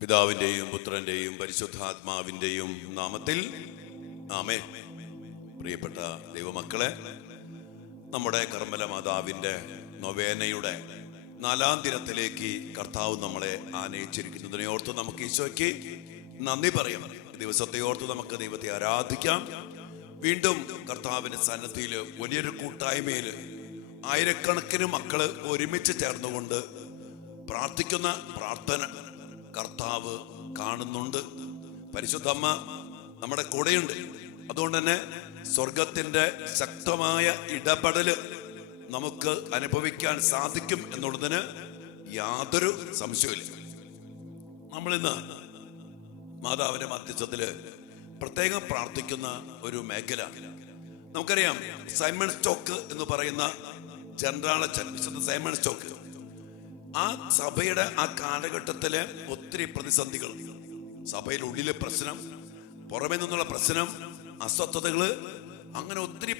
പിതാവിന്റെയും പുത്രന്റെയും പരിശുദ്ധാത്മാവിന്റെയും നാമത്തിൽ ആമേൻ. പ്രിയപ്പെട്ട ദൈവമക്കളെ, നമ്മുടെ കർമ്മല മാതാവിന്റെ നൊവേനയുടെ 4-ാം ദിനത്തിലേക്ക് കർത്താവ് നമ്മളെ ആനയിച്ചിരിക്കുന്നതിനെ ഓർത്ത് നമുക്ക് ഈശോയ്ക്ക് നന്ദി പറയാം. ദിവസത്തെ ഓർത്ത് നമുക്ക് ദൈവത്തെ ആരാധിക്കാം. വീണ്ടും കർത്താവിന്റെ സന്നിധിയിൽ വലിയൊരു കൂട്ടായ്മയിൽ ആയിരക്കണക്കിന് മക്കള് ഒരുമിച്ച് ചേർന്നുകൊണ്ട് പ്രാർത്ഥിക്കുന്ന പ്രാർത്ഥന കർത്താവ് കാണുന്നുണ്ട്. പരിശുദ്ധമ്മ നമ്മുടെ കൂടെയുണ്ട്. അതുകൊണ്ട് തന്നെ സ്വർഗത്തിന്റെ ശക്തമായ ഇടപെടല് നമുക്ക് അനുഭവിക്കാൻ സാധിക്കും എന്നുള്ളതിന് യാതൊരു സംശയമില്ല. നമ്മളിന്ന് മാതാവിന്റെ മധ്യസ്ഥത്തില് പ്രത്യേകം പ്രാർത്ഥിക്കുന്ന ഒരു മേഖല നമുക്കറിയാം. സൈമൺ സ്റ്റോക്ക് എന്ന് പറയുന്ന ജനറാളച്ചൻ, വിശുദ്ധ സൈമൺ സ്റ്റോക്ക്, ആ സഭയുടെ ആ കാലഘട്ടത്തിലെ ഒത്തിരി പ്രതിസന്ധികൾ, സഭയിലുള്ളിലെ പ്രശ്നം, പുറമേ നിന്നുള്ള പ്രശ്നം, അസ്വസ്ഥതകള്, അങ്ങനെ ഒത്തിരി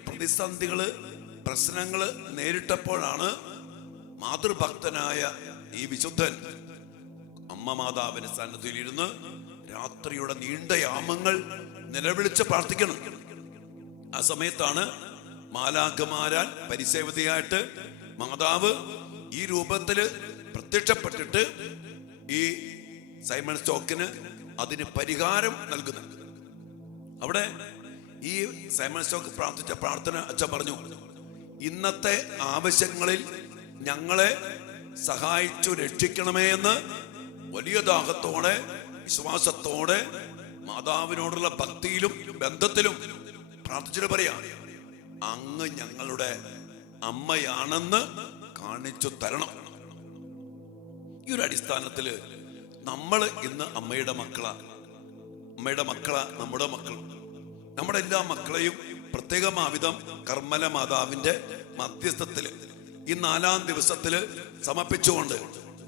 പ്രശ്നങ്ങള് നേരിട്ടപ്പോഴാണ് മാതൃഭക്തനായ ഈ വിശുദ്ധൻ അമ്മ മാതാവിന്റെ സന്നിധിയിലിരുന്ന് രാത്രിയുടെ നീണ്ട യാമങ്ങൾ നിലവിളിച്ച് പ്രാർത്ഥിക്കണം. ആ സമയത്താണ് മാലാഖമാരാൽ പരിസേവിതയായിട്ട് മാതാവ് ഈ രൂപത്തില് പ്രത്യക്ഷപ്പെട്ടിട്ട് ഈ സൈമൺ സ്റ്റോക്കിന് അതിന് പരിഹാരം നൽകുന്നുണ്ട്. അവിടെ ഈ സൈമൺ സ്റ്റോക്ക് പ്രാർത്ഥിച്ച പ്രാർത്ഥന അച്ഛൻ പറഞ്ഞു, ഇന്നത്തെ ആവശ്യങ്ങളിൽ ഞങ്ങളെ സഹായിച്ചു രക്ഷിക്കണമേ എന്ന് വലിയ ദാഹത്തോടെ വിശ്വാസത്തോടെ മാതാവിനോടുള്ള ഭക്തിയിലും ബന്ധത്തിലും പ്രാർത്ഥിച്ചിട്ട് പറയാം, അങ്ങ് ഞങ്ങളുടെ അമ്മയാണെന്ന് കാണിച്ചു തരണം. ഈ ഒരു അടിസ്ഥാനത്തില് നമ്മൾ ഇന്ന് അമ്മയുടെ മക്കളാ, നമ്മുടെ മക്കൾ, നമ്മുടെ എല്ലാ മക്കളെയും പ്രത്യേകമാവിധം കർമ്മല മാതാവിന്റെ മധ്യസ്ഥത്തില് ഈ 4-ാം ദിവസത്തില് സമർപ്പിച്ചുകൊണ്ട്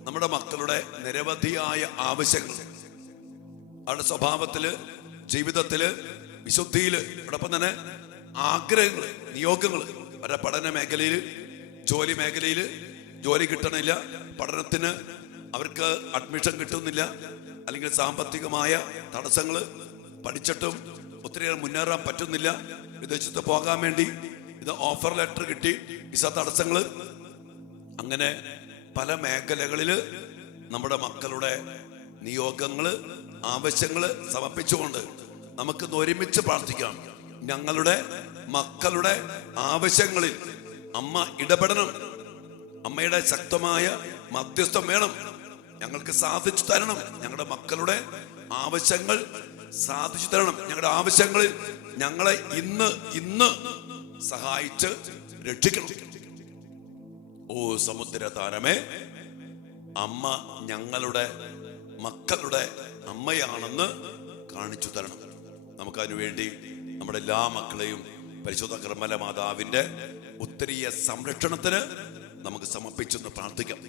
നമ്മുടെ മക്കളുടെ നിരവധിയായ ആവശ്യങ്ങൾ, അവരുടെ സ്വഭാവത്തില്, ജീവിതത്തില്, വിശുദ്ധിയില്, അതോടൊപ്പം തന്നെ ആഗ്രഹങ്ങള്, നിയോഗങ്ങള്, അവരുടെ പഠന മേഖലയില്, ജോലി മേഖലയില്, ജോലി കിട്ടണില്ല, പഠനത്തിന് അവർക്ക് അഡ്മിഷൻ കിട്ടുന്നില്ല, അല്ലെങ്കിൽ സാമ്പത്തികമായ തടസ്സങ്ങള്, പഠിച്ചിട്ടും ഒത്തിരിയേറെ മുന്നേറാൻ പറ്റുന്നില്ല, വിദേശത്ത് പോകാൻ വേണ്ടി ഇത് ഓഫർ ലെറ്റർ കിട്ടി, വിസ തടസ്സങ്ങള്, അങ്ങനെ പല മേഖലകളില് നമ്മുടെ മക്കളുടെ നിയോഗങ്ങള്, ആവശ്യങ്ങള് സമർപ്പിച്ചുകൊണ്ട് നമുക്ക് ഒരുമിച്ച് പ്രാർത്ഥിക്കാം. ഞങ്ങളുടെ മക്കളുടെ ആവശ്യങ്ങളിൽ അമ്മ ഇടപെടണം, അമ്മയുടെ ശക്തമായ മധ്യസ്ഥം വേണം, ഞങ്ങൾക്ക് സാധിച്ചു തരണം, ഞങ്ങളുടെ മക്കളുടെ ആവശ്യങ്ങൾ സാധിച്ചു തരണം, ഞങ്ങളുടെ ആവശ്യങ്ങളിൽ ഞങ്ങളെ ഇന്ന് സഹായിച്ച് രക്ഷിക്കണം. ഓ സമുദ്ര താരമേ, അമ്മ ഞങ്ങളുടെ മക്കളുടെ അമ്മയാണെന്ന് കാണിച്ചു തരണം. നമുക്കതിനു വേണ്ടി നമ്മുടെ എല്ലാ മക്കളെയും പരിശുദ്ധ കർമ്മല മാതാവിന്റെ ഉത്തരീയ സംരക്ഷണത്തിന് നമുക്ക് സമർപ്പിച്ചെന്ന് പ്രാർത്ഥിക്കാം.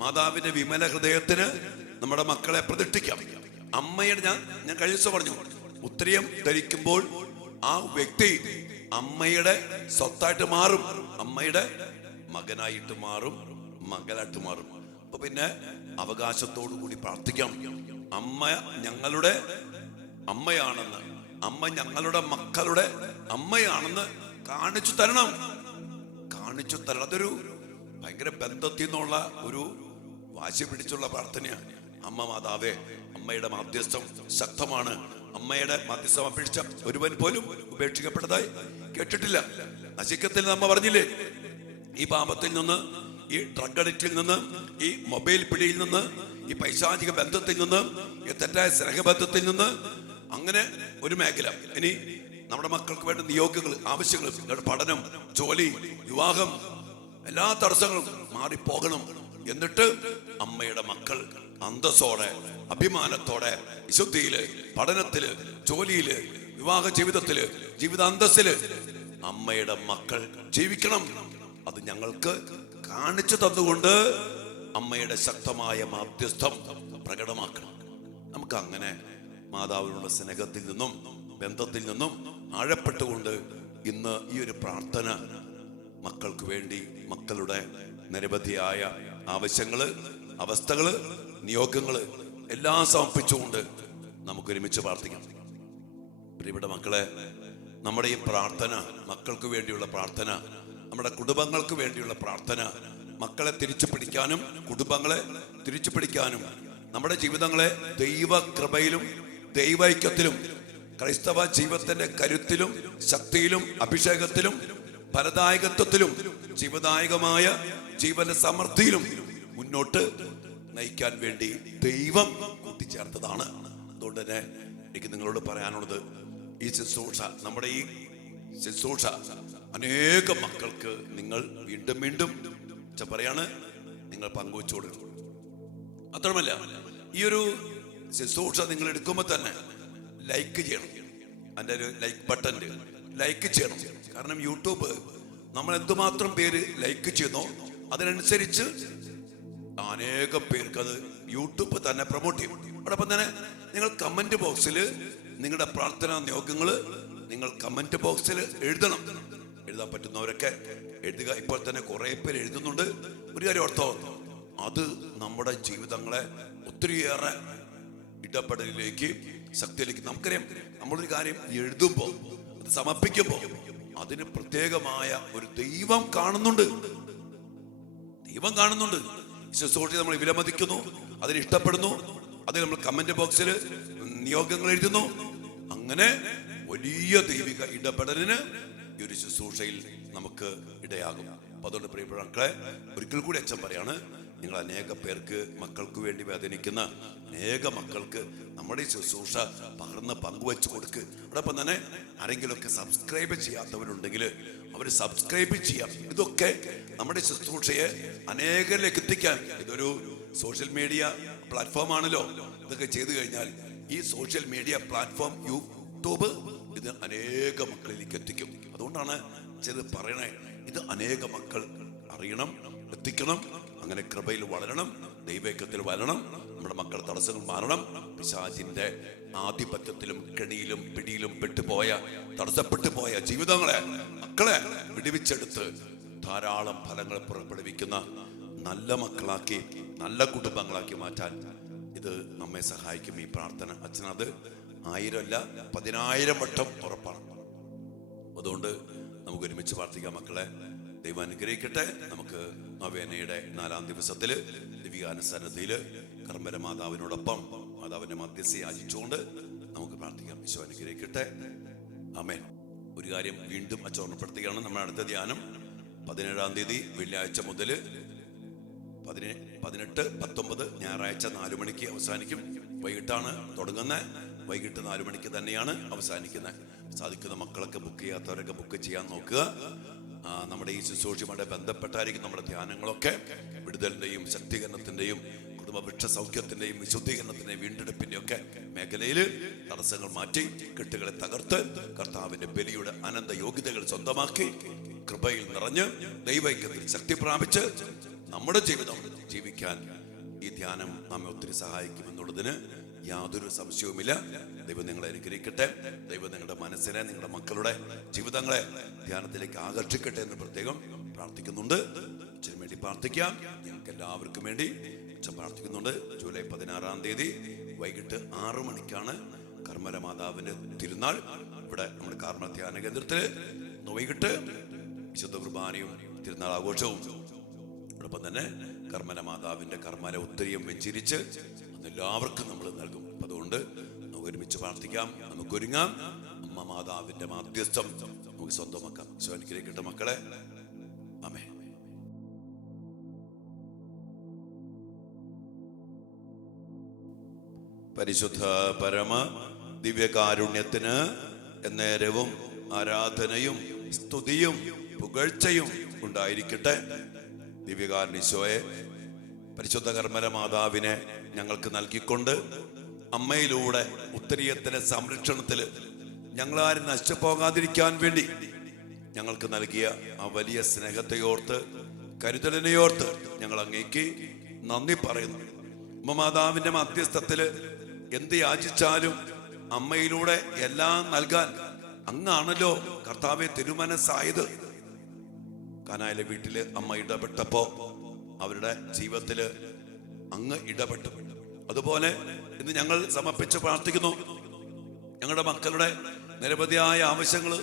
മാതാവിന്റെ വിമല ഹൃദയത്തിന് നമ്മുടെ മക്കളെ പ്രതിഷ്ഠിക്കാം. അമ്മയുടെ ഞാൻ കഴിഞ്ഞ ദിവസം പറഞ്ഞു, ഉത്തരീയം ധരിക്കുമ്പോൾ ആ വ്യക്തി അമ്മയുടെ സ്വത്തായിട്ട് മാറും, അമ്മയുടെ മകനായിട്ട് മാറും, മകളായിട്ട് മാറും. അപ്പൊ പിന്നെ അവകാശത്തോടു കൂടി പ്രാർത്ഥിക്കാം. അമ്മ ഞങ്ങളുടെ അമ്മയാണെന്ന്, അമ്മ ഞങ്ങളുടെ മക്കളുടെ അമ്മയാണെന്ന് കാണിച്ചു തരണം. അതൊരു ഭയങ്കര ബന്ധത്തിൽ നിന്നുള്ള ഒരു വാശി പിടിച്ചുള്ള പ്രാർത്ഥനയാണ്. അമ്മ മാതാവേ, അമ്മയുടെ മാധ്യസ്ഥം ശക്തമാണ്, അമ്മയുടെ മാധ്യസ്ഥം അപേക്ഷിച്ച ഒരുവൻ പോലും ഉപേക്ഷിക്കപ്പെട്ടതായി കേട്ടിട്ടില്ല. നശിക്കത്തിൽ നമ്മ പറഞ്ഞില്ലേ, ഈ പാപത്തിൽ നിന്ന്, ഈ ഡ്രഗ് അഡിക്റ്റിൽ നിന്ന്, ഈ മൊബൈൽ പിടിയിൽ നിന്ന്, ഈ പൈശാചിക ബന്ധത്തിൽ നിന്ന്, ഈ തെറ്റായ സ്നേഹബന്ധത്തിൽ നിന്ന്, അങ്ങനെ ഒരു മേഖല. ഇനി നമ്മുടെ മക്കൾക്ക് വേണ്ട നിയോഗങ്ങൾ, ആവശ്യങ്ങൾ, പഠനം, ജോലി, വിവാഹം, എല്ലാ തടസ്സങ്ങളും മാറിപ്പോകണം. എന്നിട്ട് അമ്മയുടെ മക്കൾ അന്തസ്സോടെ, അഭിമാനത്തോടെ, വിശുദ്ധിയില്, പഠനത്തില്, ജോലിയില്, വിവാഹ ജീവിതത്തില്, ജീവിതാന്തസ്സില് അമ്മയുടെ മക്കൾ ജീവിക്കണം. അത് ഞങ്ങൾക്ക് കാണിച്ചു തന്നുകൊണ്ട് അമ്മയുടെ ശക്തമായ മാധ്യസ്ഥം പ്രകടമാക്കണം. നമുക്ക് അങ്ങനെ മാതാവിനുള്ള സ്നേഹത്തിൽ നിന്നും ബന്ധത്തിൽ നിന്നും ആഴപ്പെട്ടുകൊണ്ട് ഇന്ന് ഈ ഒരു പ്രാർത്ഥന മക്കൾക്ക് വേണ്ടി, മക്കളുടെ നിരവധിയായ ആവശ്യങ്ങള്, അവസ്ഥകള്, നിയോഗങ്ങള് എല്ലാം സമർപ്പിച്ചുകൊണ്ട് നമുക്ക് ഒരുമിച്ച് പ്രാർത്ഥിക്കാം. പ്രിയപ്പെട്ട മക്കളെ, നമ്മുടെ ഈ പ്രാർത്ഥന മക്കൾക്ക് വേണ്ടിയുള്ള പ്രാർത്ഥന, നമ്മുടെ കുടുംബങ്ങൾക്ക് വേണ്ടിയുള്ള പ്രാർത്ഥന, മക്കളെ തിരിച്ചു പിടിക്കാനും കുടുംബങ്ങളെ തിരിച്ചു പിടിക്കാനും നമ്മുടെ ജീവിതങ്ങളെ ദൈവകൃപയിലും ദൈവൈക്യത്തിലും ക്രൈസ്തവ ജീവിതത്തിന്റെ കരുത്തിലും ശക്തിയിലും അഭിഷേകത്തിലും ഫലദായകത്വത്തിലും ജീവദായകമായ ജീവന്റെ സമൃദ്ധിയിലും മുന്നോട്ട് നയിക്കാൻ വേണ്ടി ദൈവം കൂട്ടിച്ചേർത്തതാണ്. അതുകൊണ്ട് തന്നെ എനിക്ക് നിങ്ങളോട് പറയാനുള്ളത്, ഈ ശുശ്രൂഷ, നമ്മുടെ ഈ ശുശ്രൂഷ അനേകം മക്കൾക്ക് നിങ്ങൾ വീണ്ടും വീണ്ടും പറയാണ് നിങ്ങൾ പങ്കുവെച്ചു കൊടുക്കണം. മാത്രമല്ല, ഈ ഒരു ശുശ്രൂഷ നിങ്ങൾ എടുക്കുമ്പോൾ തന്നെ ലൈക്ക് ചെയ്യണം. അതിൻ്റെ ഒരു ലൈക്ക് ബട്ടൻ്റെ ലൈക്ക് ചെയ്യണം. കാരണം യൂട്യൂബ് നമ്മൾ എന്തുമാത്രം പേര് ലൈക്ക് ചെയ്യുന്നോ അതിനനുസരിച്ച് അനേകം പേർക്ക് അത് യൂട്യൂബ് തന്നെ പ്രൊമോട്ട് ചെയ്യും. അതോടൊപ്പം തന്നെ നിങ്ങൾ കമന്റ് ബോക്സിൽ നിങ്ങളുടെ പ്രാർത്ഥനാ നിയോഗങ്ങൾ നിങ്ങൾ കമന്റ് ബോക്സിൽ എഴുതണം. എഴുതാൻ പറ്റുന്നവരൊക്കെ എഴുതുക. ഇപ്പോൾ തന്നെ കുറെ പേര് എഴുതുന്നുണ്ട്. ഒരു കാര്യം ഓർത്തോ, അത് നമ്മുടെ ജീവിതങ്ങളെ ഒത്തിരിയേറെ ഇടപെടലിലേക്ക് ശക്തിയിലേക്ക്. നമുക്കറിയാം, നമ്മളൊരു കാര്യം എഴുതുമ്പോൾ അത് സമർപ്പിക്കുമ്പോൾ അതിന് പ്രത്യേകമായ ഒരു ദൈവം കാണുന്നുണ്ട്. ദൈവം കാണുന്നുണ്ട്. ശുശ്രൂഷ നമ്മൾ വിലമതിക്കുന്നു, അതിന് ഇഷ്ടപ്പെടുന്നു, അതിൽ നമ്മൾ കമന്റ് ബോക്സിൽ നിയോഗങ്ങൾ എഴുതുന്നു. അങ്ങനെ വലിയ ദൈവിക ഇടപെടലിന് ഈ ഒരു ശുശ്രൂഷയിൽ നമുക്ക് ഇടയാകും. അപ്പൊ അതുകൊണ്ട് പ്രിയപ്പെട്ട മക്കളെ, ഒരിക്കൽ കൂടി അച്ഛൻ പറയാണ്, നിങ്ങൾ അനേക പേർക്ക് മക്കൾക്ക് വേണ്ടി വേദനിക്കുന്ന അനേക മക്കൾക്ക് നമ്മുടെ ഈ ശുശ്രൂഷ പകർന്ന് പങ്കുവെച്ച് കൊടുക്ക്. അതോടൊപ്പം തന്നെ ആരെങ്കിലുമൊക്കെ സബ്സ്ക്രൈബ് ചെയ്യാത്തവരുണ്ടെങ്കിൽ അവർ സബ്സ്ക്രൈബ് ചെയ്യാം. ഇതൊക്കെ നമ്മുടെ ശുശ്രൂഷയെ അനേകരിലേക്ക് എത്തിക്കാൻ, ഇതൊരു സോഷ്യൽ മീഡിയ പ്ലാറ്റ്ഫോം ആണല്ലോ. ഇതൊക്കെ ചെയ്തു കഴിഞ്ഞാൽ ഈ സോഷ്യൽ മീഡിയ പ്ലാറ്റ്ഫോം യൂട്യൂബ് ഇത് അനേക മക്കളിലേക്ക് എത്തിക്കും. അതുകൊണ്ടാണ് ചെയ്ത് പറയണേ, ഇത് അനേക മക്കൾ അറിയണം, എത്തിക്കണം. അങ്ങനെ കൃപയിൽ വളരണം, ദൈവൈക്യത്തിൽ വളരണം. നമ്മുടെ മക്കളുടെ തടസ്സങ്ങൾ മാറണം. പിശാചിന്റെ ആധിപത്യത്തിലും കെണിയിലും പിടിയിലും പെട്ടുപോയ, തടസ്സപ്പെട്ടു പോയ ജീവിതങ്ങളെ മക്കളെ വിടുവിച്ചെടുത്ത് ധാരാളം ഫലങ്ങൾ പുറപ്പെടുവിക്കുന്ന നല്ല മക്കളാക്കി, നല്ല കുടുംബങ്ങളാക്കി മാറ്റാൻ ഇത് നമ്മെ സഹായിക്കും ഈ പ്രാർത്ഥന. അച്ഛനത് 1000 അല്ല 10,000 വട്ടം ഉറപ്പാണ്. അതുകൊണ്ട് നമുക്ക് ഒരുമിച്ച് പ്രാർത്ഥിക്കാം. മക്കളെ, ദൈവം അനുഗ്രഹിക്കട്ടെ. നമുക്ക് നൊവേനയുടെ 4ാം ദിവസത്തില് ദിവ്യാനുസന്നതിയില് കർമ്മര മാതാവിനോടൊപ്പം മാതാവിന്റെ മധ്യസ്ഥ യാചിച്ചുകൊണ്ട് നമുക്ക് പ്രാർത്ഥിക്കാം. ഈശോ അനുഗ്രഹിക്കട്ടെ. ആമേൻ. ഒരു കാര്യം വീണ്ടും അച്ചോർമ്മപ്പെടുത്തുകയാണ്. നമ്മുടെ അടുത്ത ധ്യാനം 17-ാം തീയതി വെള്ളിയാഴ്ച മുതൽ 18, 19 ഞായറാഴ്ച 4 മണിക്ക് അവസാനിക്കും. വൈകിട്ടാണ് തുടങ്ങുന്നത്. വൈകിട്ട് 4 മണിക്ക് തന്നെയാണ് അവസാനിക്കുന്നത്. സാധിക്കുന്ന മക്കളൊക്കെ ബുക്ക് ചെയ്യാത്തവരൊക്കെ ബുക്ക് ചെയ്യാൻ നോക്കുക. നമ്മുടെ ഈ ശുശ്രൂഷയുമായി ബന്ധപ്പെട്ടായിരിക്കും നമ്മുടെ ധ്യാനങ്ങളൊക്കെ. വിടുതലിന്റെയും ശക്തീകരണത്തിന്റെയും കുടുംബവൃക്ഷ സൗഖ്യത്തിന്റെയും വിശുദ്ധീകരണത്തിന്റെയും വീണ്ടെടുപ്പിന്റെയും ഒക്കെ മേഖലയിൽ തടസ്സങ്ങൾ മാറ്റി, കെട്ടുകളെ തകർത്ത് കർത്താവിന്റെ ബലിയുടെ അനന്ത യോഗ്യതകൾ സ്വന്തമാക്കി കൃപയിൽ നിറഞ്ഞ് ദൈവൈക്യത്തിൽ ശക്തി പ്രാപിച്ച് നമ്മുടെ ജീവിതം ജീവിക്കാൻ ഈ ധ്യാനം നമ്മെ ഒത്തിരി സഹായിക്കുമെന്നുള്ളതിന് യാതൊരു സംശയവുമില്ല. ദൈവം നിങ്ങളെ അനുഗ്രഹിക്കട്ടെ. ദൈവം നിങ്ങളുടെ മനസ്സിനെ, നിങ്ങളുടെ മക്കളുടെ ജീവിതങ്ങളെ ധ്യാനത്തിലേക്ക് ആകർഷിക്കട്ടെ എന്ന് പ്രത്യേകം പ്രാർത്ഥിക്കുന്നുണ്ട്. അച്ഛന് വേണ്ടി പ്രാർത്ഥിക്കാം. ഞങ്ങൾക്ക് എല്ലാവർക്കും വേണ്ടി അച്ഛൻ പ്രാർത്ഥിക്കുന്നുണ്ട്. ജൂലൈ 16-ാം തീയതി വൈകിട്ട് 6 മണിക്കാണ് കർമ്മര മാതാവിന്റെ തിരുനാൾ. ഇവിടെ നമ്മുടെ കാർമൽ ധ്യാന കേന്ദ്രത്തില് വൈകിട്ട് വിശുദ്ധ കുർബാനയും തിരുനാൾ ആഘോഷവും, അതോടൊപ്പം തന്നെ കർമ്മല മാതാവിന്റെ കർമ്മല ഉത്തരിയും വെഞ്ചിരിച്ച് എല്ലാവർക്കും നമ്മൾ നൽകും. അപ്പൊ അതുകൊണ്ട് നമുക്ക് ഒരുമിച്ച് പ്രാർത്ഥിക്കാം, നമുക്ക് ഒരുങ്ങാം. അമ്മ മാതാവിന്റെ മാധ്യസ്ഥം നമുക്ക് സ്വന്തമാക്കാം. അനുഗ്രഹിക്കട്ടെ മക്കളെ. ആമേൻ. പരിശുദ്ധ പരമ ദിവ്യകാരുണ്യത്തിന് എന്നേരവും ആരാധനയും സ്തുതിയും പുകഴ്ചയും ഉണ്ടായിരിക്കട്ടെ. ദിവ്യകാരുണ്യശോയെ, പരിശുദ്ധ കർമ്മല മാതാവിനെ ഞങ്ങൾക്ക് നൽകിക്കൊണ്ട് അമ്മയിലൂടെ ഉത്തരീയത്തിന്റെ സംരക്ഷണത്തില് ഞങ്ങളാരും നശിച്ചു പോകാതിരിക്കാൻ വേണ്ടി ഞങ്ങൾക്ക് നൽകിയ ആ വലിയ സ്നേഹത്തെയോർത്ത്, കരുതലിനെയോർത്ത് ഞങ്ങൾ അങ്ങേക്ക് നന്ദി പറയുന്നു. അമ്മ മാതാവിന്റെ മധ്യസ്ഥത്തില് എന്ത് യാചിച്ചാലും അമ്മയിലൂടെ എല്ലാം നൽകാൻ അങ്ങാണല്ലോ കർത്താവെ തിരുമനസ്സായത്. കാനായിലെ വീട്ടില് അമ്മ ഇടപെട്ടപ്പോ അവരുടെ ജീവിതത്തില് അങ്ങ് ഇടപെട്ടു. അതുപോലെ ഇന്ന് ഞങ്ങൾ സമർപ്പിച്ച് പ്രാർത്ഥിക്കുന്നു. ഞങ്ങളുടെ മക്കളുടെ നിരവധിയായ ആവശ്യങ്ങൾ,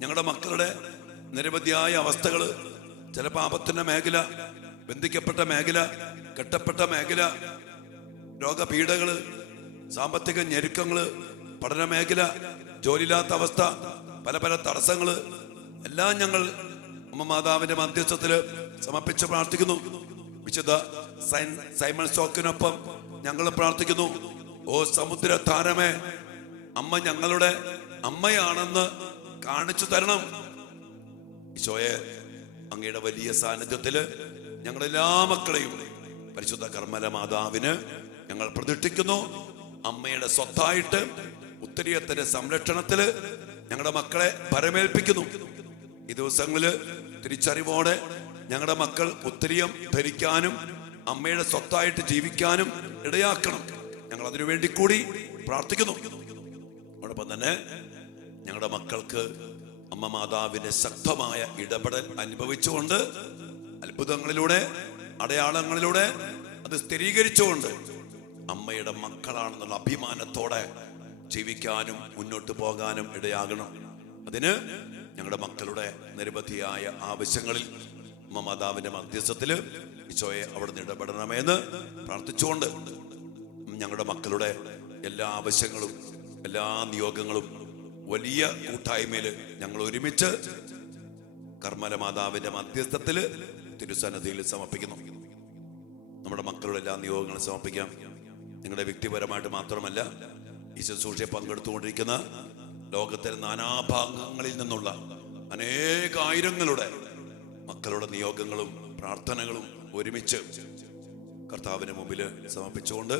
ഞങ്ങളുടെ മക്കളുടെ നിരവധിയായ അവസ്ഥകൾ, ചില പാപത്തിന്റെ മേഖല, ബന്ധിക്കപ്പെട്ട മേഖല, കെട്ടപ്പെട്ട മേഖല, രോഗപീഠകള്, സാമ്പത്തിക ഞെരുക്കങ്ങള്, പഠന മേഖല, ജോലിയില്ലാത്ത അവസ്ഥ, പല പല തടസ്സങ്ങള് എല്ലാം ഞങ്ങൾ അമ്മ മാതാവിന്റെ മധ്യസ്ഥത്തില് സമർപ്പിച്ച് പ്രാർത്ഥിക്കുന്നു. വിശുദ്ധ സൈമൺ സ്റ്റോക്കിനൊപ്പം ഞങ്ങൾ പ്രാർത്ഥിക്കുന്നു. ഓ സമുദ്ര താരമേ, അമ്മ ഞങ്ങളുടെ അമ്മയാണെന്ന് കാണിച്ചു തരണം. ഈശോയെ, അങ്ങയുടെ വലിയ സാന്നിധ്യത്തില് ഞങ്ങളെല്ലാ മക്കളെയും പരിശുദ്ധ കർമ്മല മാതാവിന് ഞങ്ങൾ പ്രതിഷ്ഠിക്കുന്നു. അമ്മയുടെ സ്വത്തായിട്ട് ഉത്തരീയത്തിന്റെ സംരക്ഷണത്തില് ഞങ്ങളുടെ മക്കളെ പരമേൽപ്പിക്കുന്നു. ഈ ദിവസങ്ങളില് തിരിച്ചറിവോടെ ഞങ്ങളുടെ മക്കൾ ഉത്തരീയം ധരിക്കാനും അമ്മയുടെ സ്വത്തായിട്ട് ജീവിക്കാനും ഇടയാക്കണം. ഞങ്ങൾ അതിനു വേണ്ടി കൂടി പ്രാർത്ഥിക്കുന്നു. അതോടൊപ്പം തന്നെ ഞങ്ങളുടെ മക്കൾക്ക് അമ്മ മാതാവിന്റെ ശക്തമായ ഇടപെടൽ അനുഭവിച്ചുകൊണ്ട്, അത്ഭുതങ്ങളിലൂടെ, അടയാളങ്ങളിലൂടെ അത് സ്ഥിരീകരിച്ചുകൊണ്ട് അമ്മയുടെ മക്കളാണെന്നുള്ള അഭിമാനത്തോടെ ജീവിക്കാനും മുന്നോട്ട് പോകാനും ഇടയാകണം. അതിന് ഞങ്ങളുടെ മക്കളുടെ നിരവധിയായ ആവശ്യങ്ങളിൽ അമ്മ മാതാവിന്റെ മധ്യസ്ഥത്തില് ഈശോയെ അവിടുന്ന് ഇടപെടണമെന്ന് പ്രാർത്ഥിച്ചുകൊണ്ട് ഞങ്ങളുടെ മക്കളുടെ എല്ലാ ആവശ്യങ്ങളും എല്ലാ നിയോഗങ്ങളും വലിയ കൂട്ടായ്മയില് ഞങ്ങൾ ഒരുമിച്ച് കർമ്മല മാതാവിന്റെ മധ്യസ്ഥത്തില് തിരുസന്നിധിയിൽ സമർപ്പിക്കുന്നു. നമ്മുടെ മക്കളുടെ എല്ലാ നിയോഗങ്ങളും സമർപ്പിക്കാം. നിങ്ങളുടെ വ്യക്തിപരമായിട്ട് മാത്രമല്ല, ഈ ശുശ്രൂഷയെ പങ്കെടുത്തുകൊണ്ടിരിക്കുന്ന ലോകത്തിലെ നാനാഭാഗങ്ങളിൽ നിന്നുള്ള അനേകായിരങ്ങളുടെ മക്കളുടെ നിയോഗങ്ങളും പ്രാർത്ഥനകളും ഒരുമിച്ച് കർത്താവിന് മുമ്പിൽ സമർപ്പിച്ചുകൊണ്ട്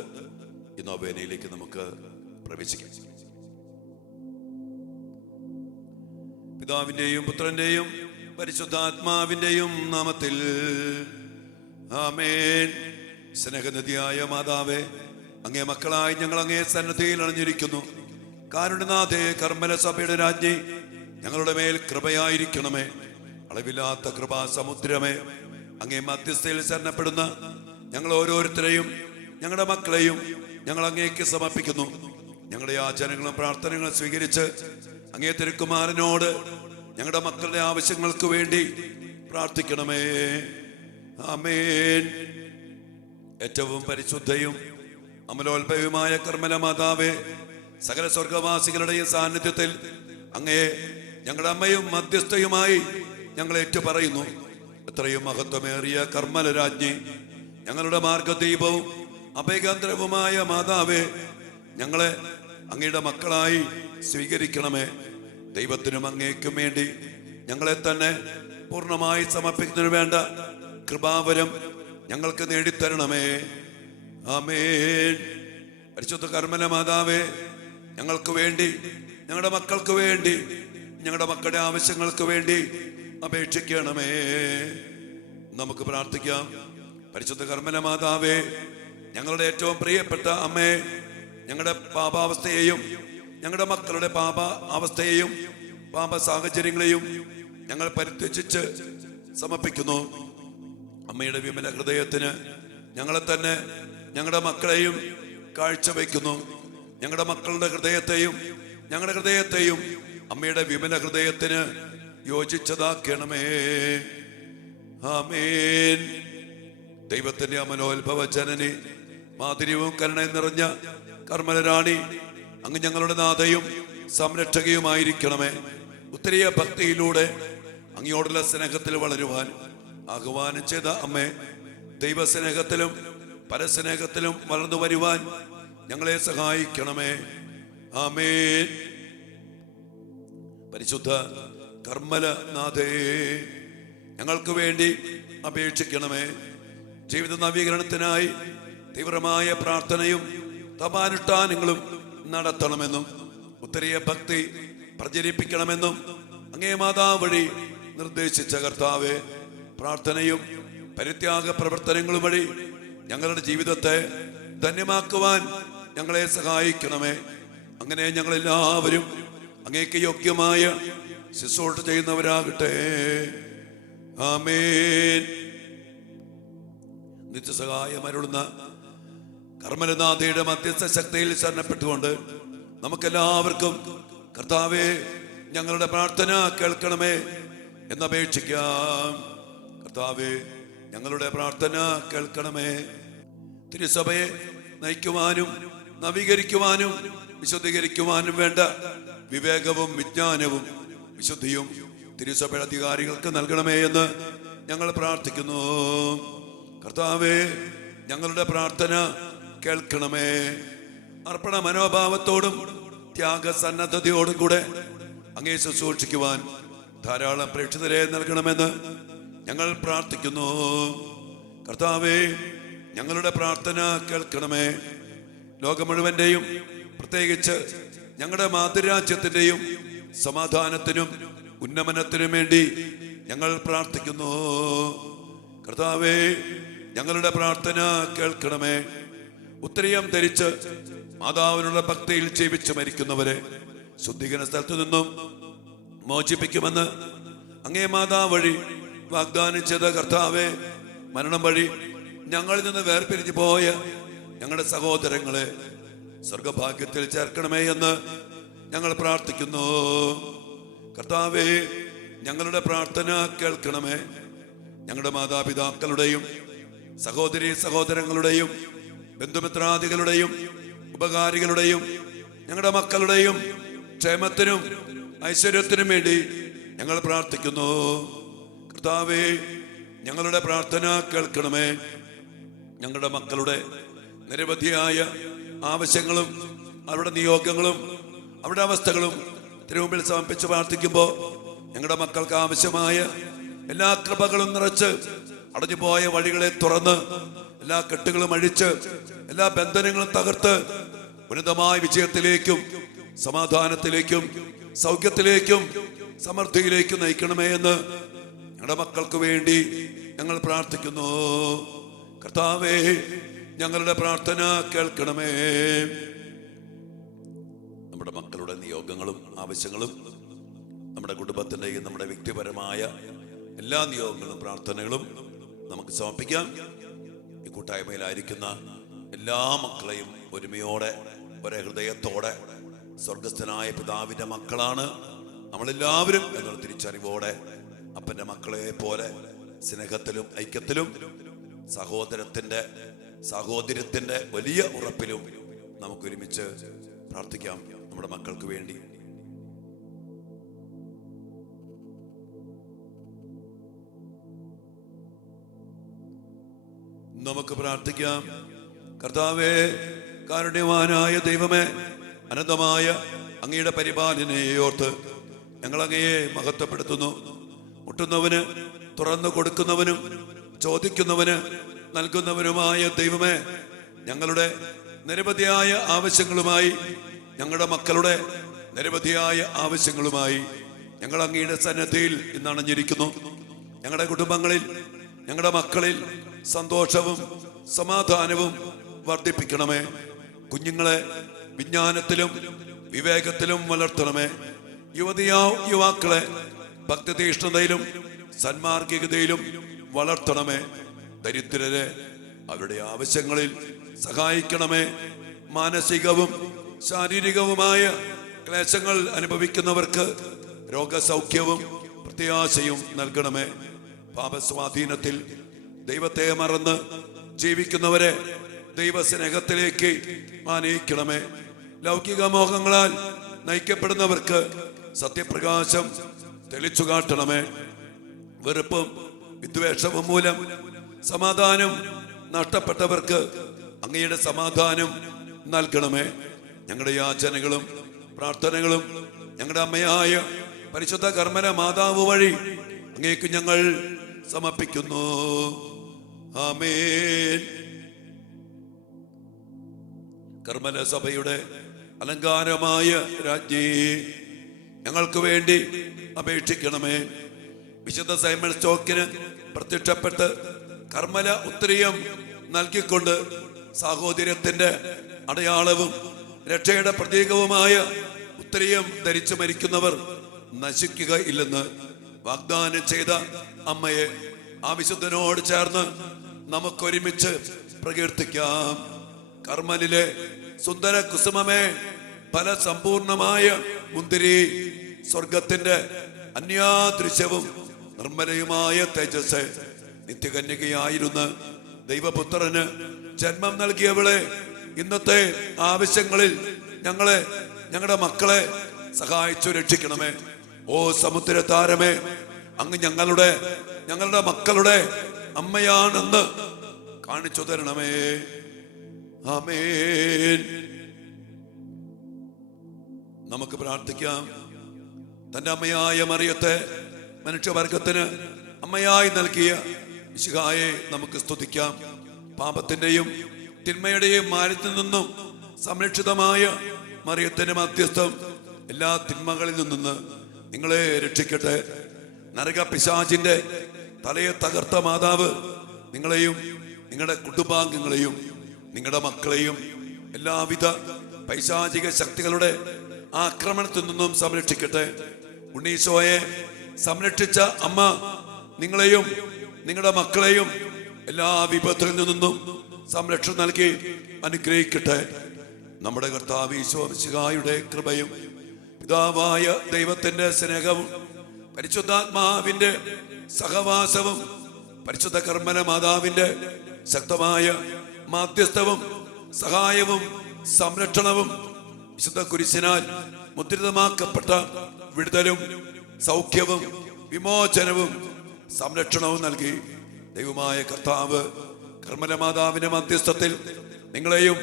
ഈ നൊവേനയിലേക്ക് നമുക്ക് പ്രവേശിക്കാം. പിതാവിന്റെയും പുത്രന്റെയും പരിശുദ്ധാത്മാവിന്റെയും നാമത്തിൽ ആമേൻ. സ്നേഹനിധിയായ മാതാവേ, അങ്ങേ മക്കളായി ഞങ്ങൾ അങ്ങേ സന്നിധിയിൽ അണിഞ്ഞിരിക്കുന്നു. കാരുണ്യനാഥേ, കർമ്മല സഭയുടെ രാജ്ഞി, ഞങ്ങളുടെ മേൽ കൃപയായിരിക്കണമേ. അളവില്ലാത്ത കൃപാസമുദ്രമേ, അങ്ങേ മധ്യസ്ഥയിൽ ശരണപ്പെടുന്ന ഞങ്ങൾ ഓരോരുത്തരെയും ഞങ്ങളുടെ മക്കളെയും ഞങ്ങൾ അങ്ങേക്ക് സമർപ്പിക്കുന്നു. ഞങ്ങളുടെ ആചാരങ്ങളും പ്രാർത്ഥനകളും സ്വീകരിച്ച് അങ്ങേ തിരുക്കുമാരനോട് ഞങ്ങളുടെ മക്കളുടെ ആവശ്യങ്ങൾക്ക് വേണ്ടി പ്രാർത്ഥിക്കണമേ. ആമേൻ. ഏറ്റവും പരിശുദ്ധയും അമലോത്ഭവമായ കർമ്മല മാതാവേ, സകല സ്വർഗവാസികളുടെയും സാന്നിധ്യത്തിൽ അങ്ങയെ ഞങ്ങളുടെ അമ്മയും മധ്യസ്ഥയുമായി ഞങ്ങൾ ഏറ്റുപറയുന്നു. എത്രയും മഹത്വമേറിയ കർമ്മല രാജ്ഞി, ഞങ്ങളുടെ മാർഗദീപവും അഭയകേന്ദ്രവുമായ മാതാവേ, ഞങ്ങളെ അങ്ങയുടെ മക്കളായി സ്വീകരിക്കണമേ. ദൈവത്തിനും അങ്ങേക്കും വേണ്ടി ഞങ്ങളെ തന്നെ പൂർണ്ണമായി സമർപ്പിക്കുന്നതിന് വേണ്ട കൃപാവരം ഞങ്ങൾക്ക് നേടിത്തരണമേ. ആമേൻ. പരിശുദ്ധ കർമ്മല മാതാവേ, ഞങ്ങൾക്ക് വേണ്ടി, ഞങ്ങളുടെ മക്കൾക്ക് വേണ്ടി, ഞങ്ങളുടെ മക്കളുടെ ആവശ്യങ്ങൾക്ക് വേണ്ടി അപേക്ഷിക്കണമേ. നമുക്ക് പ്രാർത്ഥിക്കാം. പരിശുദ്ധ കർമ്മല മാതാവേ, ഞങ്ങളുടെ ഏറ്റവും പ്രിയപ്പെട്ട അമ്മേ, ഞങ്ങളുടെ പാപാവസ്ഥയെയും ഞങ്ങളുടെ മക്കളുടെ പാപ അവസ്ഥയെയും പാപ സാഹചര്യങ്ങളെയും ഞങ്ങൾ പരിത്യജിച്ച് സമർപ്പിക്കുന്നു. അമ്മയുടെ വിമല ഹൃദയത്തിന് ഞങ്ങളെ തന്നെ ഞങ്ങളുടെ മക്കളെയും കാഴ്ചവെക്കുന്നു. ഞങ്ങളുടെ മക്കളുടെ ഹൃദയത്തെയും ഞങ്ങളുടെ ഹൃദയത്തെയും അമ്മയുടെ വിമല ഹൃദയത്തിന് യോജിച്ചതാക്കണമേ. ആമേൻ. ദൈവത്തിന്റെ അമലോത്ഭവ ജനനി, മാധുര്യവും കരുണയും നിറഞ്ഞ കർമ്മലരാണി, അങ്ങ് ഞങ്ങളുടെ നാഥയും സംരക്ഷകയുമായിരിക്കണമേ. ഉത്തരീയ ഭക്തിയിലൂടെ അങ്ങയോടുള്ള സ്നേഹത്തിൽ വളരുവാൻ ആഹ്വാനം ചെയ്ത അമ്മേ, ദൈവസ്നേഹത്തിലും പരസ്നേഹത്തിലും വളർന്നു വരുവാൻ ഞങ്ങളെ സഹായിക്കണമേ. ആമേൻ. പരിശുദ്ധ കർമ്മലനാഥേ, ഞങ്ങൾക്ക് വേണ്ടി അപേക്ഷിക്കണമേ. ജീവിത നവീകരണത്തിനായി തീവ്രമായ പ്രാർത്ഥനയും തപാനുഷ്ഠാനങ്ങളും നടത്തണമെന്നും ഉത്തരീയ ഭക്തി പ്രചരിപ്പിക്കണമെന്നും അങ്ങേ മാതാവ് വഴി നിർദ്ദേശിച്ച കർത്താവേ, പ്രാർത്ഥനയും പരിത്യാഗ പ്രവർത്തനങ്ങളും വഴി ഞങ്ങളുടെ ജീവിതത്തെ ധന്യമാക്കുവാൻ ഞങ്ങളെ സഹായിക്കണമേ. അങ്ങനെ ഞങ്ങളെല്ലാവരും അങ്ങേക്ക് യോഗ്യമായ ശുശ്രൂഷ ചെയ്യുന്നവരാകട്ടെ. ആമേൻ. നിത്യസഹായം അരുളുന്ന കർമ്മലനാഥയുടെ മധ്യസ്ഥ ശക്തിയിൽ ശരണപ്പെട്ടുകൊണ്ട് നമുക്കെല്ലാവർക്കും കർത്താവേ ഞങ്ങളുടെ പ്രാർത്ഥന കേൾക്കണമേ എന്നപേക്ഷിക്കാം. കർത്താവേ ഞങ്ങളുടെ പ്രാർത്ഥന കേൾക്കണമേ. തിരുസഭയെ നയിക്കുവാനും നവീകരിക്കുവാനും വിശുദ്ധീകരിക്കുവാനും വേണ്ട വിവേകവും വിജ്ഞാനവും വിശുദ്ധിയും തിരുസഭയുടെ അധികാരികൾക്ക് നൽകണമേ എന്ന് ഞങ്ങൾ പ്രാർത്ഥിക്കുന്നു. കർത്താവേ ഞങ്ങളുടെ പ്രാർത്ഥന കേൾക്കണമേ. അർപ്പണ മനോഭാവത്തോടും ത്യാഗസന്നദ്ധതയോടും കൂടെ അങ്ങേ ശുശ്രൂഷിക്കുവാൻ ധാരാളം പ്രേക്ഷിതരെ നൽകണമെന്ന് ഞങ്ങൾ പ്രാർത്ഥിക്കുന്നു. കർത്താവേ ഞങ്ങളുടെ പ്രാർത്ഥന കേൾക്കണമേ. ലോകം മുഴുവന്റെയും പ്രത്യേകിച്ച് ഞങ്ങളുടെ മാതൃരാജ്യത്തിന്റെയും സമാധാനത്തിനും ഉന്നമനത്തിനും വേണ്ടി ഞങ്ങൾ പ്രാർത്ഥിക്കുന്നു. കർത്താവേ ഞങ്ങളുടെ പ്രാർത്ഥന കേൾക്കണമേ. ഉത്തരീയം ധരിച്ച് മാതാവിനുള്ള ഭക്തിയിൽ ജീവിച്ച് മരിക്കുന്നവരെ ശുദ്ധീകരണ സ്ഥലത്തു നിന്നും മോചിപ്പിക്കുമെന്ന് അങ്ങേ മാതാവ് വഴി വാഗ്ദാനം ചെയ്ത കർത്താവേ, മരണം വഴി ഞങ്ങളിൽ നിന്ന് വേർപിരിഞ്ഞു പോയ ഞങ്ങളുടെ സഹോദരങ്ങളെ സ്വർഗഭാഗ്യത്തിൽ ചേർക്കണമേ എന്ന് ഞങ്ങൾ പ്രാർത്ഥിക്കുന്നു. കർത്താവേ ഞങ്ങളുടെ പ്രാർത്ഥന കേൾക്കണമേ. ഞങ്ങളുടെ മാതാപിതാക്കളുടെയും സഹോദരി സഹോദരങ്ങളുടെയും ബന്ധുമിത്രാദികളുടെയും ഉപകാരികളുടെയും ഞങ്ങളുടെ മക്കളുടെയും ക്ഷേമത്തിനും ഐശ്വര്യത്തിനും വേണ്ടി ഞങ്ങൾ പ്രാർത്ഥിക്കുന്നു. കർത്താവേ ഞങ്ങളുടെ പ്രാർത്ഥന കേൾക്കണമേ. ഞങ്ങളുടെ മക്കളുടെ നിരവധിയായ ആവശ്യങ്ങളും അവരുടെ നിയോഗങ്ങളും അവരുടെ അവസ്ഥകളും തിരുമുമ്പിൽ സമർപ്പിച്ച് പ്രാർത്ഥിക്കുമ്പോൾ ഞങ്ങളുടെ മക്കൾക്ക് ആവശ്യമായ എല്ലാ കൃപകളും നിറച്ച് അടഞ്ഞുപോയ വഴികളെ തുറന്ന് എല്ലാ കെട്ടുകളും അഴിച്ച് എല്ലാ ബന്ധനങ്ങളും തകർത്ത് ഉന്നതമായ വിജയത്തിലേക്കും സമാധാനത്തിലേക്കും സൗഖ്യത്തിലേക്കും സമൃദ്ധിയിലേക്കും നയിക്കണമേ എന്ന് ഞങ്ങളുടെ മക്കൾക്ക് വേണ്ടി ഞങ്ങൾ പ്രാർത്ഥിക്കുന്നു. കർത്താവേ ഞങ്ങളുടെ പ്രാർത്ഥന കേൾക്കണമേ. നമ്മുടെ മക്കളുടെ നിയോഗങ്ങളും ആവശ്യങ്ങളും നമ്മുടെ കുടുംബത്തിൻ്റെയും നമ്മുടെ വ്യക്തിപരമായ എല്ലാ നിയോഗങ്ങളും പ്രാർത്ഥനകളും നമുക്ക് സമർപ്പിക്കാം. ഈ കൂട്ടായ്മയിലായിരിക്കുന്ന എല്ലാ മക്കളെയും ഒരുമയോടെ ഒരേ ഹൃദയത്തോടെ സ്വർഗസ്ഥനായ പിതാവിൻ്റെ മക്കളാണ് നമ്മളെല്ലാവരും എന്നുള്ള തിരിച്ചറിവോടെ അപ്പൻ്റെ മക്കളെ പോലെ സ്നേഹത്തിലും ഐക്യത്തിലും സഹോദരത്തിന്റെ വലിയ ഉറപ്പിലും നമുക്ക് ഒരുമിച്ച് പ്രാർത്ഥിക്കാം നമ്മുടെ മക്കൾക്ക് വേണ്ടി. നമുക്ക് പ്രാർത്ഥിക്കാം. കർത്താവേ കാരുണ്യവാനായ ദൈവമേ, അനന്തമായ അങ്ങയുടെ പരിപാലനയെ ഓർത്ത് ഞങ്ങൾ അങ്ങയെ മഹത്വപ്പെടുത്തുന്നു. മുട്ടുന്നവന് തുറന്നു കൊടുക്കുന്നവനും ചോദിക്കുന്നവന് നൽകുന്നവനുമായ ദൈവമേ, ഞങ്ങളുടെ നിരവധിയായ ആവശ്യങ്ങളുമായി ഞങ്ങളുടെ മക്കളുടെ നിരവധിയായ ആവശ്യങ്ങളുമായി ഞങ്ങൾ അങ്ങയുടെ സന്നിധിയിൽ ഇന്ന് അണഞ്ഞിരിക്കുന്നു. ഞങ്ങളുടെ കുടുംബങ്ങളിൽ ഞങ്ങളുടെ മക്കളിൽ സന്തോഷവും സമാധാനവും വർദ്ധിപ്പിക്കണമേ. കുഞ്ഞുങ്ങളെ വിജ്ഞാനത്തിലും വിവേകത്തിലും വളർത്തണമേ. യുവാക്കളെ ഭക്തിതീഷ്ണതയിലും സന്മാർഗികതയിലും വളർത്തണമേ. ദരിദ്രരെ അവരുടെ ആവശ്യങ്ങളിൽ സഹായിക്കണമേ. മാനസികവും ശാരീരികവുമായ ക്ലേശങ്ങൾ അനുഭവിക്കുന്നവർക്ക് രോഗസൗഖ്യവും പ്രത്യാശയും നൽകണമേ. പാപസ്വാധീനത്തിൽ ദൈവത്തെ മറന്ന് ജീവിക്കുന്നവരെ ദൈവസ്നേഹത്തിലേക്ക് ആനയിക്കണമേ. ലൗകിക മോഹങ്ങളാൽ നയിക്കപ്പെടുന്നവർക്ക് സത്യപ്രകാശം തെളിച്ചു കാട്ടണമേ. വെറുപ്പും വിദ്വേഷവും മൂലം സമാധാനം നഷ്ടപ്പെട്ടവർക്ക് അങ്ങയുടെ സമാധാനം നൽകണമേ. ഞങ്ങളുടെ യാചനകളും പ്രാർത്ഥനകളും ഞങ്ങളുടെ അമ്മയായ പരിശുദ്ധ കർമ്മല മാതാവ് വഴി അങ്ങേക്ക് ഞങ്ങൾ സമർപ്പിക്കുന്നു. ആമേൻ. കർമ്മല സഭയുടെ അലങ്കാരമായ രാജ്ഞി, ഞങ്ങൾക്ക് വേണ്ടി അപേക്ഷിക്കണമേ. വിശുദ്ധ സൈമൺ സ്റ്റോക്കിന് പ്രത്യക്ഷപ്പെട്ട് കർമ്മല ഉത്തരീയം നൽകിക്കൊണ്ട് സാഹോദര്യത്തിന്റെ അടയാളവും രക്ഷയുടെ പ്രതീകവുമായ ഉത്തരീയം ധരിച്ചു മരിക്കുന്നവർ നശിക്കുക ഇല്ലെന്ന് വാഗ്ദാനം ചെയ്ത അമ്മയെ ആ വിശുദ്ധനോട് ചേർന്ന് നമുക്കൊരുമിച്ച് പ്രകീർത്തിക്കാം. കർമ്മലിലെ സുന്ദര കുസുമമേ, ഫല സമ്പൂർണമായ മുന്തിരി, സ്വർഗത്തിന്റെ അന്യാദൃശ്യവും നിർമ്മലയുമായ തേജസ്, നിത്യകന്യകയായിരുന്ന ദൈവപുത്രന് ജന്മം നൽകിയവളെ, ഇന്നത്തെ ആവശ്യങ്ങളിൽ ഞങ്ങളുടെ മക്കളെ സഹായിച്ചു രക്ഷിക്കണമേ. ഓ സമുദ്ര താരമേ, അങ്ങ് ഞങ്ങളുടെ മക്കളുടെ അമ്മയാണെന്ന് കാണിച്ചു തരണമേ. ആമേൻ. നമുക്ക് പ്രാർത്ഥിക്കാം. തന്റെ അമ്മയായ മറിയത്തെ മനുഷ്യവർഗത്തിന് അമ്മയായി നൽകിയ മിശിഹായെ നമുക്ക് സ്തുതിക്കാം. പാപത്തിന്റെയും തിന്മയുടെയും മാനത്തിൽ നിന്നും സംരക്ഷിതമായ മറിയത്തിന്റെ മധ്യസ്ഥം എല്ലാ തിന്മകളിൽ നിന്ന് നിങ്ങളെ രക്ഷിക്കട്ടെ. നരക പിശാചിന്റെ തലയെ തകർത്ത മാതാവ് നിങ്ങളെയും നിങ്ങളുടെ കുടുംബാംഗങ്ങളെയും നിങ്ങളുടെ മക്കളെയും എല്ലാവിധ പൈശാചിക ശക്തികളുടെ ആക്രമണത്തിൽ നിന്നും സംരക്ഷിക്കട്ടെ. ഉണ്ണീശോയെ സംരക്ഷിച്ച അമ്മ നിങ്ങളെയും നിങ്ങളുടെ മക്കളെയും എല്ലാ വിപത്തിൽ നിന്നും സംരക്ഷണം നൽകി അനുഗ്രഹിക്കട്ടെ. നമ്മുടെ കർത്താവ് ഈശോ മിശിഹായുടെ കൃപയും പിതാവായ ദൈവത്തിന്റെ സ്നേഹവും പരിശുദ്ധാത്മാവിന്റെ സഹവാസവും പരിശുദ്ധ കർമ്മല മാതാവിന്റെ ശക്തമായ മാധ്യസ്ഥവും സഹായവും സംരക്ഷണവും വിശുദ്ധ കുരിശിനാൽ മുദ്രിതമാക്കപ്പെട്ട വിടുതലും സൗഖ്യവും വിമോചനവും സംരക്ഷണവും നൽകി ദൈവമായ കർത്താവ് കർമ്മല മാതാവിന്റെ മധ്യസ്ഥത്തിൽ നിങ്ങളെയും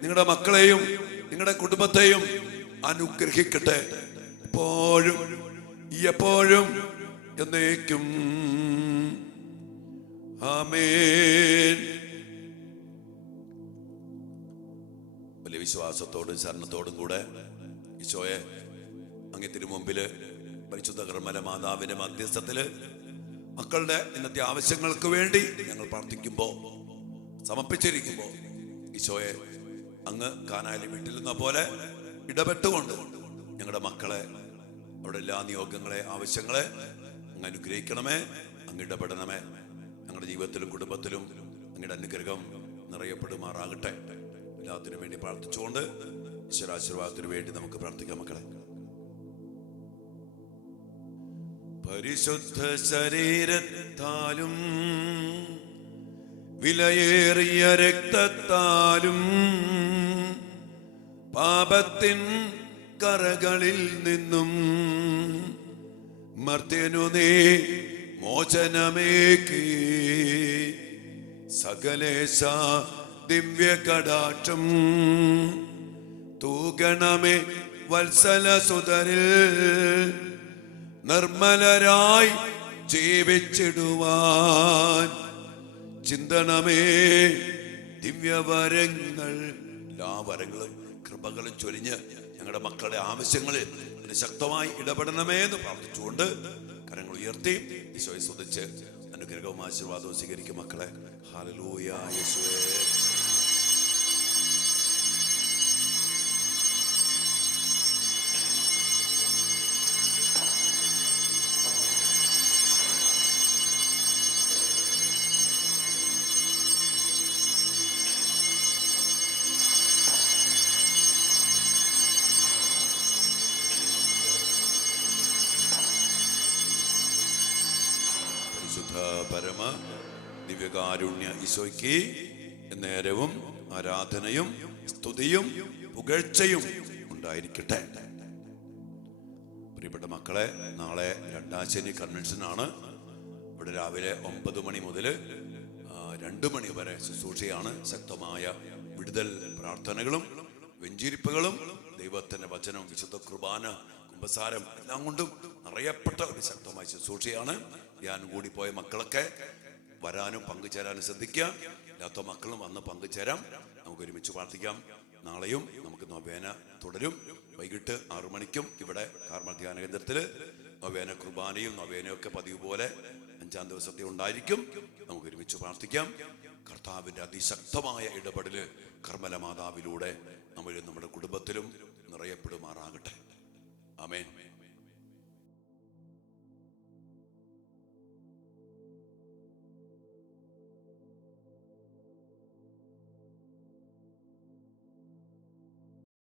നിങ്ങളുടെ മക്കളെയും നിങ്ങളുടെ കുടുംബത്തെയും അനുഗ്രഹിക്കട്ടെ, എപ്പോഴും എപ്പോഴും എന്നേക്കും. ആമേൻ. വലിയ വിശ്വാസത്തോടും ശരണത്തോടും കൂടെ ഈശോയെ അങ്ങേ തിരുമുമ്പില് പരിശുദ്ധ കർമ്മല മാതാവിന്റെ മധ്യസ്ഥത്തില് മക്കളുടെ ഇന്നത്തെ ആവശ്യങ്ങൾക്ക് വേണ്ടി ഞങ്ങൾ പ്രാർത്ഥിക്കുമ്പോൾ സമർപ്പിച്ചിരിക്കുമ്പോൾ ഈശോയെ അങ്ങ് കാനായിലെ വീട്ടിൽ നിന്ന പോലെ ഇടപെട്ടുകൊണ്ട് ഞങ്ങളുടെ മക്കളെ അവരുടെ എല്ലാ നിയോഗങ്ങളെ ആവശ്യങ്ങളെ അങ്ങ് അനുഗ്രഹിക്കണമേ, അങ്ങ് ഇടപെടണമേ. ഞങ്ങളുടെ ജീവിതത്തിലും കുടുംബത്തിലും അങ്ങയുടെ അനുഗ്രഹം നിറയപ്പെടുമാറാകട്ടെ. എല്ലാത്തിനും വേണ്ടി പ്രാർത്ഥിച്ചുകൊണ്ട് ഈശ്വരാശീർവാദത്തിനു വേണ്ടി നമുക്ക് പ്രാർത്ഥിക്കാം. മക്കളെ, പരിശുദ്ധ ശരീരത്താലും വിലയേറിയ രക്തത്താലും പാപത്തിൻ കറകളിൽ നിന്നും മർത്യനു നീ മോചനമേകി സകലേശ ദിവ്യ കടാക്ഷം തൂകണമേ വത്സല സുതരിൽ നിർമ്മലരായി ജീവിച്ചിടുവാൻ ചിന്തണമേ ദിവ്യവരങ്ങൾ. എല്ലാ വരങ്ങളും കൃപകളും ചൊരിഞ്ഞ് ഞങ്ങളുടെ മക്കളുടെ ആവശ്യങ്ങളിൽ ശക്തമായി ഇടപെടണമേ എന്ന് പ്രാർത്ഥിച്ചുകൊണ്ട് കരങ്ങൾ ഉയർത്തി ഈശോയെ സ്തുതിച്ച് അനുഗ്രഹവും ആശീർവാദവും സ്വീകരിക്കും. മക്കളെ, ഹല്ലേലൂയ. യേശുവേ പരമ ദിവ്യകാരുണ്യ ഈശോയ്ക്ക് നേരവും ആരാധനയും സ്തുതിയും പുകഴ്ചയും ഉണ്ടായിരിക്കട്ടെ. പ്രിയപ്പെട്ട മക്കളെ, നാളെ രണ്ടാം ശനി കൺവെൻഷനാണ്. ഇവിടെ രാവിലെ 9 മണി മുതൽ 2 മണി വരെ ശുശ്രൂഷയാണ്. ശക്തമായ വിടുതൽ പ്രാർത്ഥനകളും വെഞ്ചിരിപ്പുകളും ദൈവത്തിന്റെ വചനം, വിശുദ്ധ കുർബാന, കുമ്പസാരം എല്ലാം കൊണ്ടും നിറയപ്പെട്ട ഒരു ശക്തമായ ശുശ്രൂഷയാണ്. ധ്യാനം കൂടി പോയ മക്കളൊക്കെ വരാനും പങ്കുചേരാനും ശ്രദ്ധിക്കുക. ഇല്ലാത്ത മക്കളും വന്ന് പങ്കുചേരാം. നമുക്ക് ഒരുമിച്ച് പ്രാർത്ഥിക്കാം. നാളെയും നമുക്ക് നൊവേന തുടരും. വൈകിട്ട് 6 മണിക്കും ഇവിടെ കാർമൽ ധ്യാന കേന്ദ്രത്തില് നൊവേന കുർബാനയും നൊവേനയും ഒക്കെ പതിവ് പോലെ 5-ാം ദിവസത്തെ ഉണ്ടായിരിക്കും. നമുക്ക് ഒരുമിച്ച് പ്രാർത്ഥിക്കാം. കർത്താവിന്റെ അതിശക്തമായ ഇടപെടല് കർമ്മല മാതാവിലൂടെ നമ്മളും നമ്മുടെ കുടുംബത്തിലും നിറയപ്പെടുമാറാകട്ടെ. ആമേൻ.